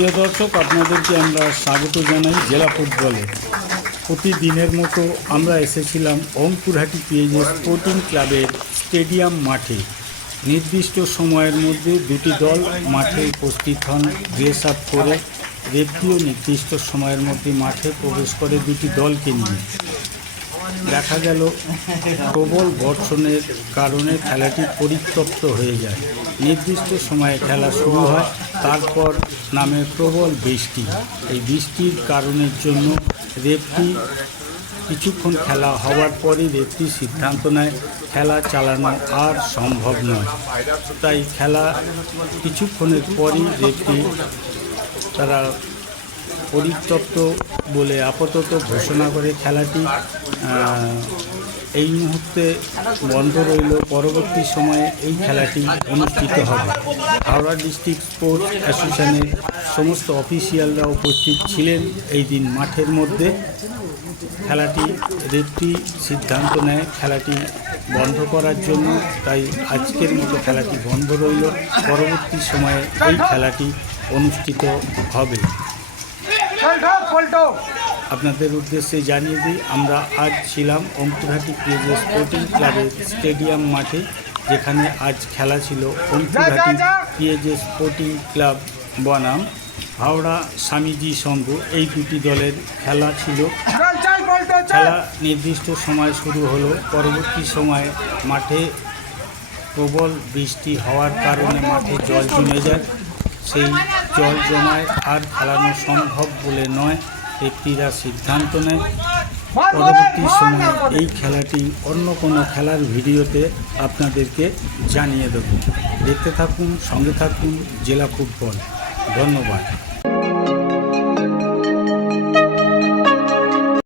প্রিয় দর্শক, আপনাদেরকে আমরা স্বাগত জানাই জেলা ফুটবলে। প্রতিদিনের মতো আমরা এসেছিলাম অঙ্কুরহাটি পিএইচএস স্পোর্টিং ক্লাবের স্টেডিয়াম মাঠে। নির্দিষ্ট সময়ের মধ্যে দুটি দল মাঠে উপস্থিত হন। ড্রেস আপ করে রেফরিও নির্দিষ্ট সময়ের মধ্যে মাঠে প্রবেশ করে দুটি দলকে নিয়ে। দেখা গেল, প্রবল বর্ষণের কারণে খেলাটি পরিত্যক্ত হয়ে যায়। নির্দিষ্ট সময়ে খেলা শুরু হয়। তারপর নামে প্রবল বৃষ্টি। এই বৃষ্টির কারণের জন্য রেফরি কিছুক্ষণ খেলা হওয়ার পরই রেফরি সিদ্ধান্ত নেয়, খেলা চালানো আর সম্ভব নয়। তাই খেলা কিছুক্ষণের পরই রেফরি তারা পরিত্যক্ত বলে আপাতত ঘোষণা করে খেলাটি এই মুহূর্তে বন্ধ রইল পরবর্তী সময়ে এই খেলাটি অনুষ্ঠিত হবে। হাওড়া ডিস্ট্রিক্ট স্পোর্টস অ্যাসোসিয়েশনের সমস্ত অফিসিয়ালরা উপস্থিত ছিলেন এই দিন মাঠের মধ্যে। খেলাটি রেফরি সিদ্ধান্ত নেয়। খেলাটি বন্ধ করার জন্য তাই আজকের মতো খেলাটি বন্ধ রইল। পরবর্তী সময়ে এই খেলাটি অনুষ্ঠিত হবে। আপনাদের উদ্দেশ্যে জানিয়ে দিই, আমরা আজ ছিলাম অঙ্কুরহাটি পিএজে স্পোর্টিং ক্লাবের স্টেডিয়াম মাঠে, যেখানে আজ খেলা ছিল অঙ্কুরহাটি পিএজে স্পোর্টিং ক্লাব বনাম। হাওড়া স্বামীজি সংঘ, এই দুটি দলের খেলা ছিল। খেলা নির্দিষ্ট সময় শুরু হলো, পরবর্তী সময়ে মাঠে প্রবল বৃষ্টি হওয়ার কারণে মাঠে জল জমে যায়। সেই জল জমায় আর খেলানো সম্ভব বলে নয়। রেফরিরা সিদ্ধান্ত নেয়। পরবর্তী সময়ে এই খেলাটি অন্য কোনো খেলার ভিডিওতে আপনাদেরকে জানিয়ে দেব। দেখতে থাকুন সঙ্গে থাকুন জেলা ফুটবল। ধন্যবাদ।